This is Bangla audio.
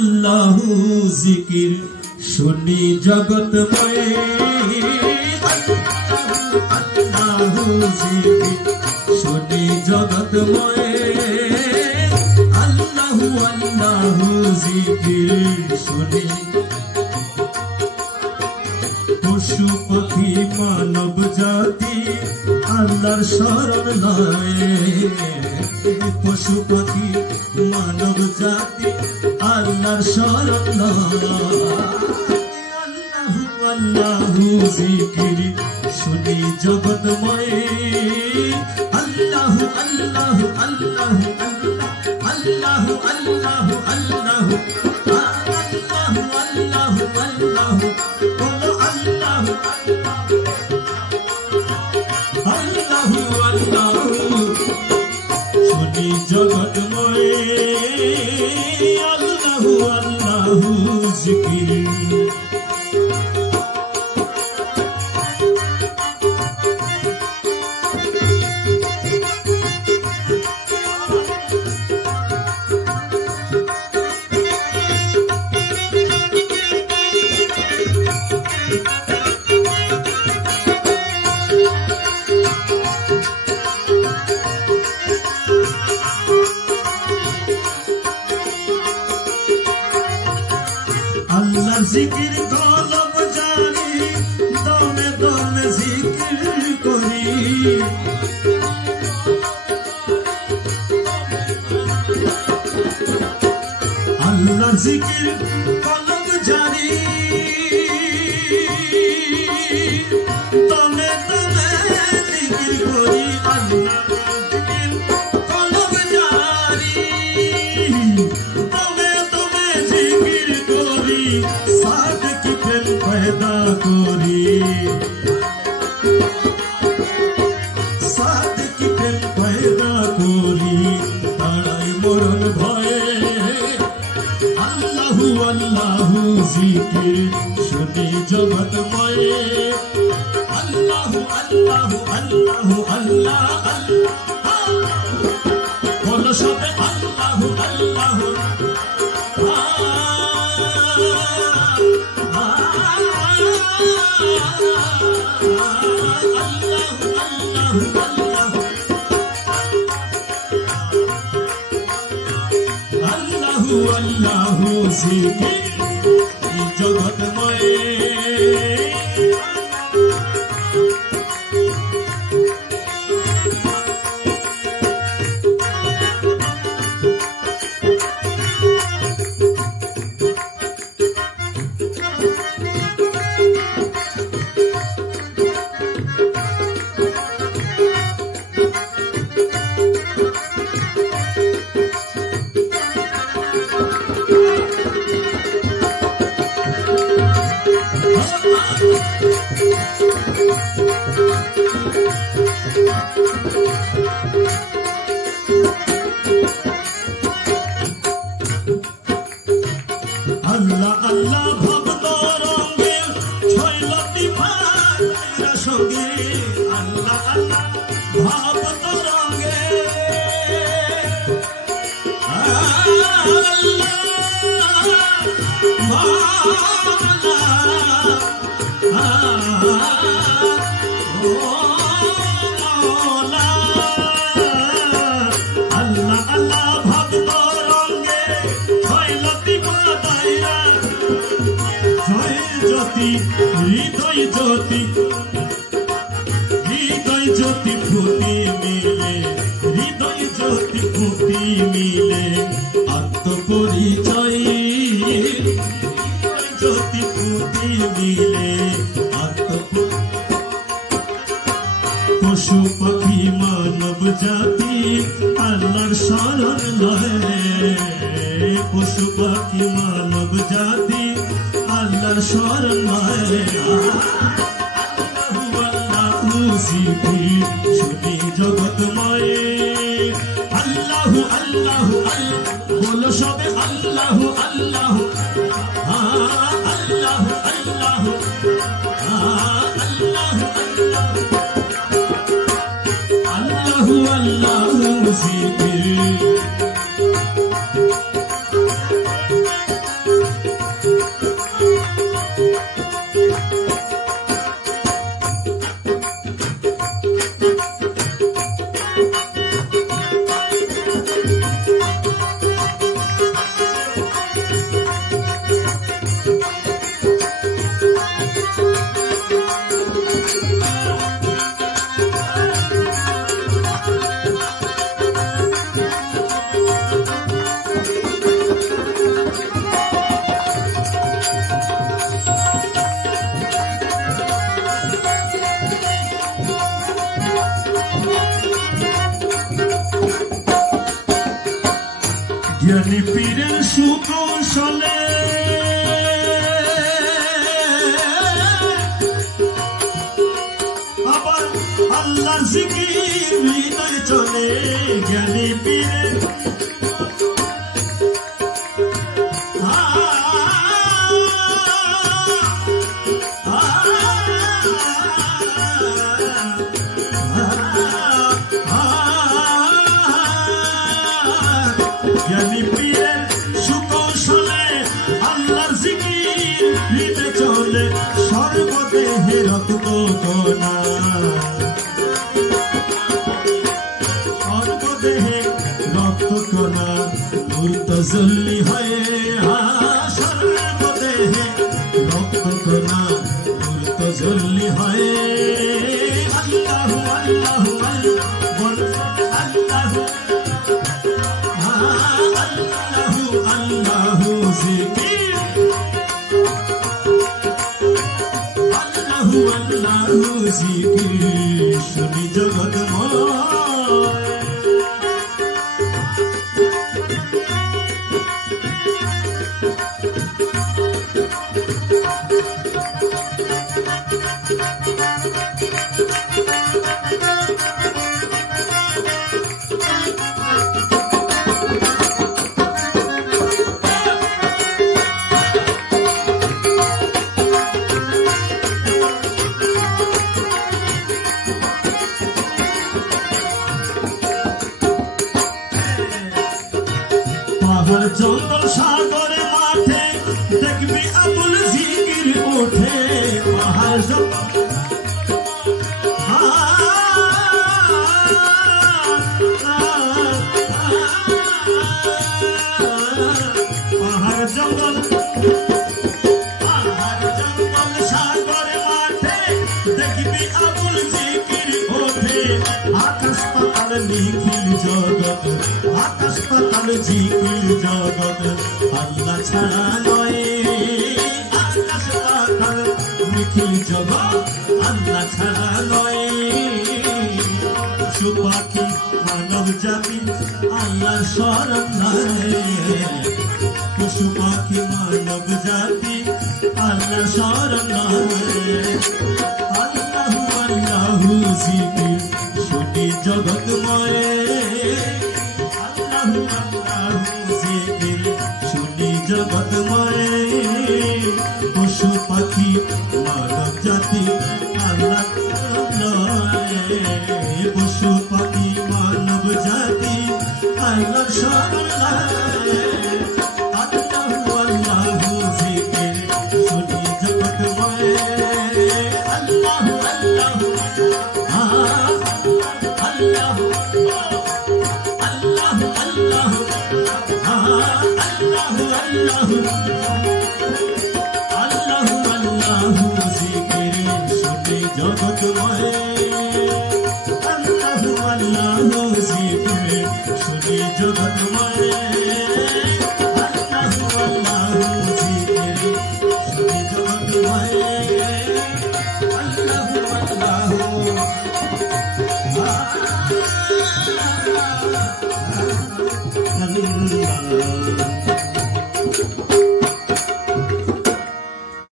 আল্লাহু জিকির শুনি জগৎময় আল্লাহু জিকির শুনি জগৎময় আল্লাহু আল্লাহু জিকির শুনি পশু পাখি মানব জাতি আল্লাহর শরণ লয় পশু পাখি মানব জাতি আল্লাহর শরণ লয় আল্লাহু আল্লাহু জিকির শুনি জগৎময় আল্লাহু আল্লাহু আল্লাহু আল্লাহু আল্লাহু আল্লাহু আল্লাহু আল্লাহু আল্লাহু বলো আল্লাহু আল্লাহু আল্লাহু শুনি জগৎময় আল্লাহু আল্লাহু জিকির আল্লাহ জিকির কলব জানি দমে দমে জিকির করি আল্লাহ জিকির কলব জানি দমে দমে জিকির করি আল্লাহ জিকির কলব জানি দমে দমে জিকির করি साध की दिल पैदा कोरी साध की दिल पैदा कोरी ताराई मरण भये अल्लाहु अल्लाहु जिकिर शुनि जगतमय अल्लाहु अल्लाहु अल्लाहु अल्लाह अल्लाह बोलो सबे अल्लाहु अल्लाहु আল্লাহু জিকির জগৎময় আল্লাহ আল্লাহ ভক্ত রঙে ছয়লতি ভাইরা সঙ্গে আল্লাহ আল্লাহ ভক্ত রঙে আল্লাহ আল্লাহ ভক্ত রঙে ছয়লতি জ্যোতি হৃদয় জ্যোতি হৃদয় জ্যোতি ফুটি মিলে হৃদয় জ্যোতি ফুটি মিলে আত্মপরিচয় জ্যোতি ফুটি মিলে পশু পাখি মানব জাতি আল্লাহর শরণ লয় পশু পাখি মানব জাতি আল্লাহর শরণ লয় আল্লাহু আল্লাহু জিকির শুনি জগৎময় আল্লাহু আল্লাহু আল্লাহ বলো সবে আল্লাহু আল্লাহু আল্লাহু আল্লাহু আল্লাহু আল্লাহু জিকির জ্ঞানী পীরের সুকৌশলে আবার আল্লাহর জিকির হৃদয় চলে জ্ঞানী পীরের জ্ঞানী পীরের সুকৌশলে আল্লাহর জিকির হৃদয় চলে সর্বদেহে রক্ত কণা সর্বদেহে রক্ত কণা মুরতাজল্লি হয়ে সর্বদেহে রক্ত কণা মুরতাজল্লি হয়ে আল্লাহু আল্লাহু আল্লাহু আল্লাহু জিকির আল্লাহু আল্লাহু জিকির শুনি জগৎময় পাহাড় জঙ্গল সাগরে মাঠে দেখবি আবুল জিকির ওঠে পাহাড় জঙ্গল পাহাড় জঙ্গল সাগরে মাঠে দেখবি আবুল জিকির ওঠে আকাশ পাতাল নিখিল জগৎ আকাশ পাতাল জিকির জগৎ আল্লাহ ছাড়া নয় আকাশ পাতাল নিখিল জগৎ আল্লাহ ছাড়া নয় পশু পাখি মানব জাতি আল্লাহ শরণ নয় পশু পাখি মানব জাতি আল্লাহ শরণ নয় আল্লাহু আল্লাহু জিকির শুনি জগৎময় আল্লাহু আল্লাহু জিকির শুনি জগৎময় পশু পাখি মানব জাতি আল্লাহ পশু পাখি মানব জাতি আল্লাহ শরণ আল্লাহু আল্লাহু জিকির শুনি জগৎময় আল্লাহু আল্লাহু আল্লাহু আল্লাহু আল্লাহু আল্লাহু আল্লাহু আল্লাহু আল্লাহু জিকির